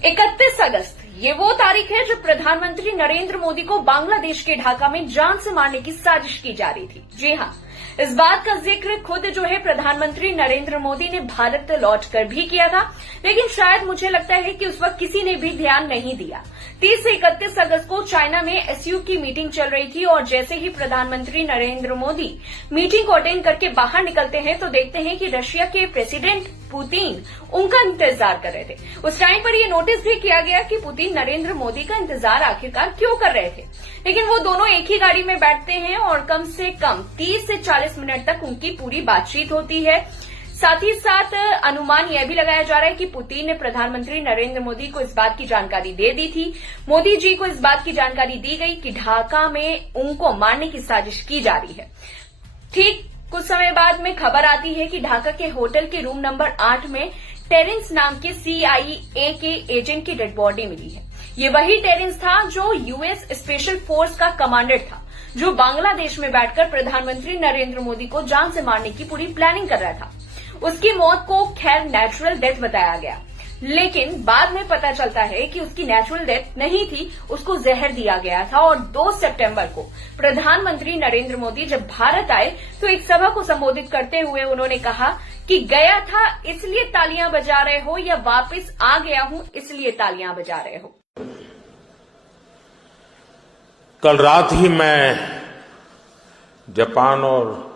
31 अगस्त ये वो तारीख है जब प्रधानमंत्री नरेंद्र मोदी को बांग्लादेश के ढाका में जान से मारने की साजिश की जा रही थी। जी हां, इस बात का जिक्र खुद जो है प्रधानमंत्री नरेंद्र मोदी ने भारत लौटकर भी किया था, लेकिन शायद मुझे लगता है कि उस वक्त किसी ने भी ध्यान नहीं दिया। 30 से 31 अगस्त को चाइना में एससीओ की मीटिंग चल रही थी और जैसे ही प्रधानमंत्री नरेंद्र मोदी मीटिंग को अटेंड करके बाहर निकलते हैं तो देखते हैं कि रशिया के प्रेसिडेंट पुतिन उनका इंतजार कर रहे थे। उस टाइम पर यह नोटिस भी किया गया कि पुतिन नरेंद्र मोदी का इंतजार आखिरकार क्यों कर रहे थे, लेकिन वो दोनों एक ही गाड़ी में बैठते हैं और कम से कम 30 से 40 मिनट तक उनकी पूरी बातचीत होती है। साथ ही साथ अनुमान यह भी लगाया जा रहा है कि पुतिन ने प्रधानमंत्री नरेंद्र मोदी को इस बात की जानकारी दे दी थी। मोदी जी को इस बात की जानकारी दी गई कि ढाका में उनको मारने की साजिश की जा रही है। ठीक कुछ समय बाद में खबर आती है कि ढाका के होटल के रूम नंबर 8 में टेरेंस नाम के CIA के एजेंट की डेड बॉडी मिली है। ये वही टेरेंस था जो यूएस स्पेशल फोर्स का कमांडर था, जो बांग्लादेश में बैठकर प्रधानमंत्री नरेंद्र मोदी को जान से मारने की पूरी प्लानिंग कर रहा था। उसकी मौत को खैर नेचुरल डेथ बताया गया, लेकिन बाद में पता चलता है कि उसकी नेचुरल डेथ नहीं थी, उसको जहर दिया गया था। और 2 सितंबर को प्रधानमंत्री नरेंद्र मोदी जब भारत आए तो एक सभा को संबोधित करते हुए उन्होंने कहा कि गया था इसलिए तालियां बजा रहे हो या वापस आ गया हूं इसलिए तालियां बजा रहे हो। कल रात ही मैं जापान और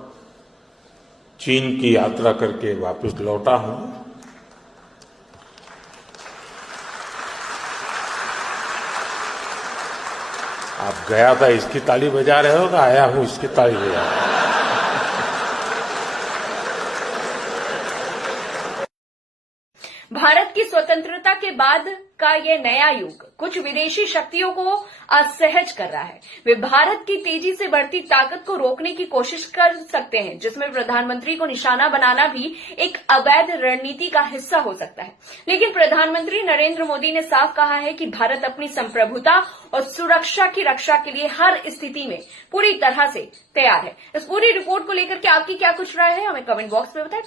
चीन की यात्रा करके वापस लौटा हूं। आप गया था इसकी ताली बजा रहे हो, आया हूं इसकी ताली बजा रहे हो। भारत की स्वतंत्रता के बाद का यह नया युग कुछ विदेशी शक्तियों को असहज कर रहा है। वे भारत की तेजी से बढ़ती ताकत को रोकने की कोशिश कर सकते हैं, जिसमें प्रधानमंत्री को निशाना बनाना भी एक अवैध रणनीति का हिस्सा हो सकता है। लेकिन प्रधानमंत्री नरेंद्र मोदी ने साफ कहा है कि भारत अपनी संप्रभुता और सुरक्षा की रक्षा के लिए हर स्थिति में पूरी तरह से तैयार है। इस पूरी रिपोर्ट को लेकर के आपकी क्या कुछ राय है, हमें कमेंट बॉक्स में बताएं।